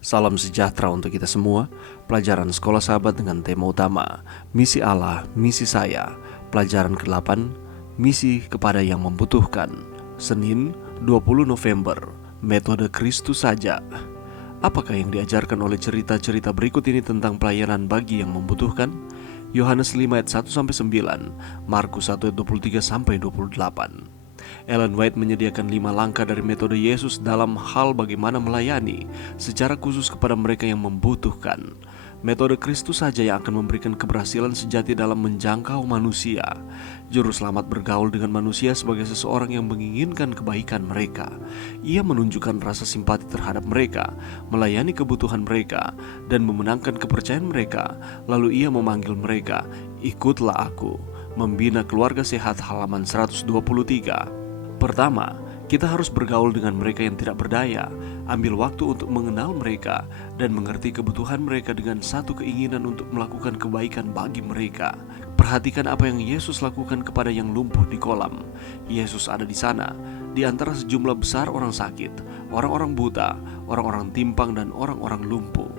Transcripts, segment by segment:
Salam sejahtera untuk kita semua. Pelajaran Sekolah Sahabat dengan tema utama Misi Allah, Misi Saya. Pelajaran ke-8, Misi kepada yang membutuhkan. Senin 20 November, Metode Kristus saja. Apakah yang diajarkan oleh cerita-cerita berikut ini tentang pelayanan bagi yang membutuhkan? Yohanes 5 ayat 1-9, Markus 1 ayat 23-28. Ellen White menyediakan 5 langkah dari metode Yesus dalam hal bagaimana melayani secara khusus kepada mereka yang membutuhkan. Metode Kristus saja yang akan memberikan keberhasilan sejati dalam menjangkau manusia. Juru selamat bergaul dengan manusia sebagai seseorang yang menginginkan kebaikan mereka. Ia menunjukkan rasa simpati terhadap mereka, melayani kebutuhan mereka, dan memenangkan kepercayaan mereka. Lalu ia memanggil mereka, "Ikutlah aku." Membina keluarga sehat halaman 123. Pertama, kita harus bergaul dengan mereka yang tidak berdaya. Ambil waktu untuk mengenal mereka dan mengerti kebutuhan mereka dengan satu keinginan untuk melakukan kebaikan bagi mereka. Perhatikan apa yang Yesus lakukan kepada yang lumpuh di kolam. Yesus ada di sana, di antara sejumlah besar orang sakit, orang-orang buta, orang-orang timpang, dan orang-orang lumpuh.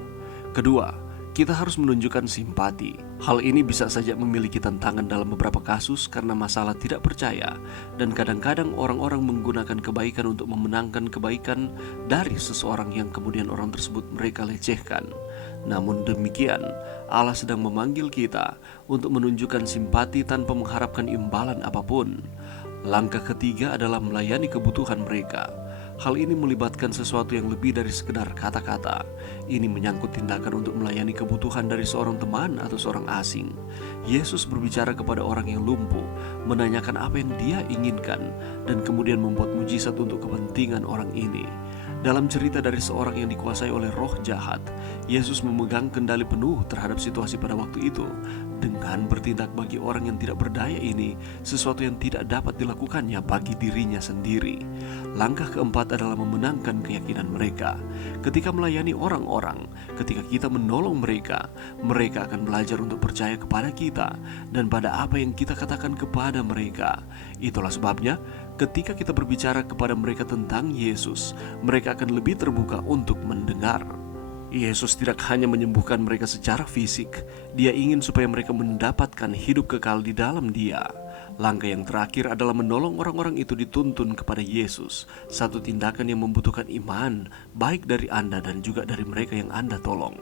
Kedua, kita harus menunjukkan simpati. Hal ini bisa saja memiliki tantangan dalam beberapa kasus karena masalah tidak percaya, dan kadang-kadang orang-orang menggunakan kebaikan untuk memenangkan kebaikan dari seseorang yang kemudian orang tersebut mereka lecehkan. Namun demikian, Allah sedang memanggil kita untuk menunjukkan simpati tanpa mengharapkan imbalan apapun. Langkah ketiga adalah melayani kebutuhan mereka. Hal ini melibatkan sesuatu yang lebih dari sekedar kata-kata. Ini menyangkut tindakan untuk melayani kebutuhan dari seorang teman atau seorang asing. Yesus berbicara kepada orang yang lumpuh, menanyakan apa yang dia inginkan, dan kemudian membuat mujizat untuk kepentingan orang ini. Dalam cerita dari seorang yang dikuasai oleh roh jahat, Yesus memegang kendali penuh terhadap situasi pada waktu itu. Dengan bertindak bagi orang yang tidak berdaya ini, sesuatu yang tidak dapat dilakukannya bagi dirinya sendiri. Langkah keempat adalah memenangkan keyakinan mereka. Ketika melayani orang-orang, ketika kita menolong mereka, mereka akan belajar untuk percaya kepada kita dan pada apa yang kita katakan kepada mereka. Itulah sebabnya, ketika kita berbicara kepada mereka tentang Yesus, mereka akan lebih terbuka untuk mendengar. Yesus tidak hanya menyembuhkan mereka secara fisik, Dia ingin supaya mereka mendapatkan hidup kekal di dalam Dia. Langkah yang terakhir adalah menolong orang-orang itu dituntun kepada Yesus, satu tindakan yang membutuhkan iman, baik dari Anda dan juga dari mereka yang Anda tolong.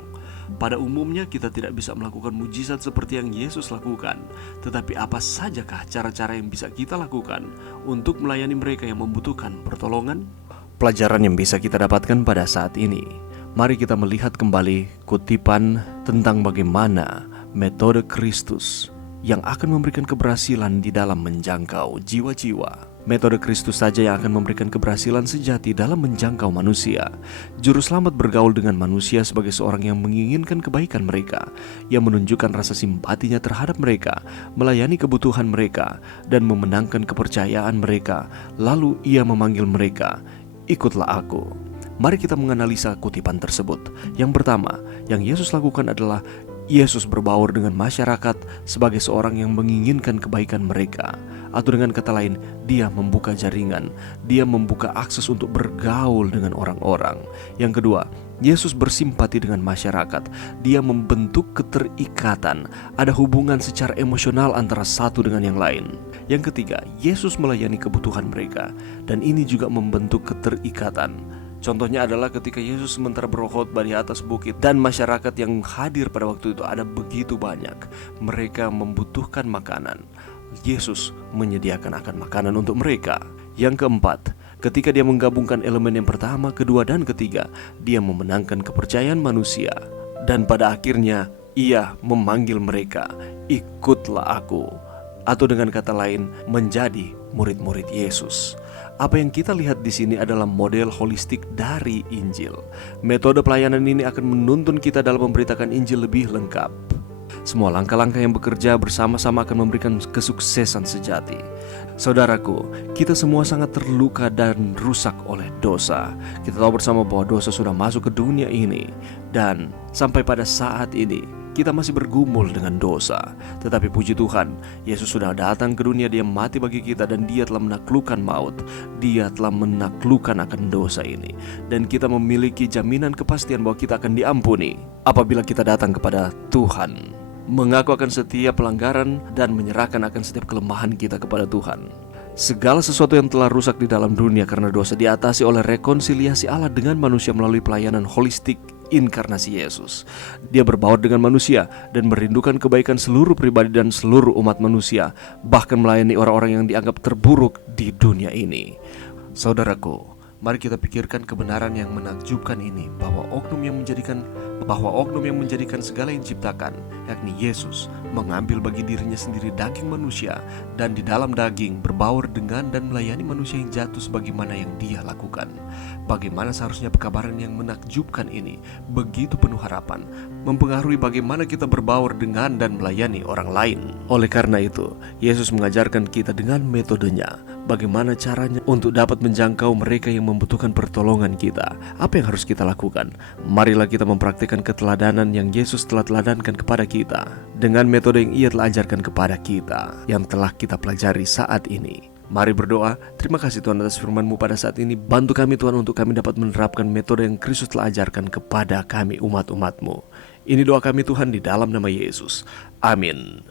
Pada umumnya kita tidak bisa melakukan mujizat seperti yang Yesus lakukan, tetapi apa sajakah cara-cara yang bisa kita lakukan untuk melayani mereka yang membutuhkan pertolongan? Pelajaran yang bisa kita dapatkan pada saat ini. Mari kita melihat kembali kutipan tentang bagaimana metode Kristus yang akan memberikan keberhasilan di dalam menjangkau jiwa-jiwa. Metode Kristus saja yang akan memberikan keberhasilan sejati dalam menjangkau manusia. Juru selamat bergaul dengan manusia sebagai seorang yang menginginkan kebaikan mereka, yang menunjukkan rasa simpatinya terhadap mereka, melayani kebutuhan mereka, dan memenangkan kepercayaan mereka. Lalu ia memanggil mereka, "Ikutlah aku." Mari kita menganalisa kutipan tersebut. Yang pertama, yang Yesus lakukan adalah Yesus berbaur dengan masyarakat sebagai seorang yang menginginkan kebaikan mereka. Atau dengan kata lain, Dia membuka jaringan, Dia membuka akses untuk bergaul dengan orang-orang. Yang kedua, Yesus bersimpati dengan masyarakat. Dia membentuk keterikatan, ada hubungan secara emosional antara satu dengan yang lain. Yang ketiga, Yesus melayani kebutuhan mereka, dan ini juga membentuk keterikatan. Contohnya adalah ketika Yesus sementara berkhotbah di atas bukit dan masyarakat yang hadir pada waktu itu ada begitu banyak. Mereka membutuhkan makanan. Yesus menyediakan akan makanan untuk mereka. Yang keempat, ketika Dia menggabungkan elemen yang pertama, kedua, dan ketiga, Dia memenangkan kepercayaan manusia. Dan pada akhirnya Ia memanggil mereka, "Ikutlah aku." Atau dengan kata lain, menjadi murid-murid Yesus. Apa yang kita lihat di sini adalah model holistik dari Injil. Metode pelayanan ini akan menuntun kita dalam memberitakan Injil lebih lengkap. Semua langkah-langkah yang bekerja bersama-sama akan memberikan kesuksesan sejati. Saudaraku, kita semua sangat terluka dan rusak oleh dosa. Kita tahu bersama bahwa dosa sudah masuk ke dunia ini, dan sampai pada saat ini kita masih bergumul dengan dosa. Tetapi puji Tuhan, Yesus sudah datang ke dunia, Dia mati bagi kita, dan Dia telah menaklukkan maut. Dia telah menaklukkan akan dosa ini, dan kita memiliki jaminan kepastian bahwa kita akan diampuni apabila kita datang kepada Tuhan, mengaku akan setiap pelanggaran dan menyerahkan akan setiap kelemahan kita kepada Tuhan. Segala sesuatu yang telah rusak di dalam dunia karena dosa diatasi oleh rekonsiliasi Allah dengan manusia melalui pelayanan holistik inkarnasi Yesus. Dia berbaur dengan manusia dan merindukan kebaikan seluruh pribadi dan seluruh umat manusia, bahkan melayani orang-orang yang dianggap terburuk di dunia ini. Saudaraku, mari kita pikirkan kebenaran yang menakjubkan ini, bahwa oknum yang menjadikan segala yang diciptakan, yakni Yesus, mengambil bagi dirinya sendiri daging manusia, dan di dalam daging berbaur dengan dan melayani manusia yang jatuh sebagaimana yang Dia lakukan. Bagaimana seharusnya pekabaran yang menakjubkan ini, begitu penuh harapan, mempengaruhi bagaimana kita berbaur dengan dan melayani orang lain. Oleh karena itu, Yesus mengajarkan kita dengan metodenya, bagaimana caranya untuk dapat menjangkau mereka yang membutuhkan pertolongan kita. Apa yang harus kita lakukan? Marilah kita mempraktikkan keteladanan yang Yesus telah teladankan kepada kita, dengan metode yang Ia telah ajarkan kepada kita, yang telah kita pelajari saat ini. Mari berdoa. Terima kasih Tuhan atas firman-Mu pada saat ini. Bantu kami Tuhan untuk kami dapat menerapkan metode yang Kristus telah ajarkan kepada kami umat-umat-Mu. Ini doa kami Tuhan di dalam nama Yesus. Amin.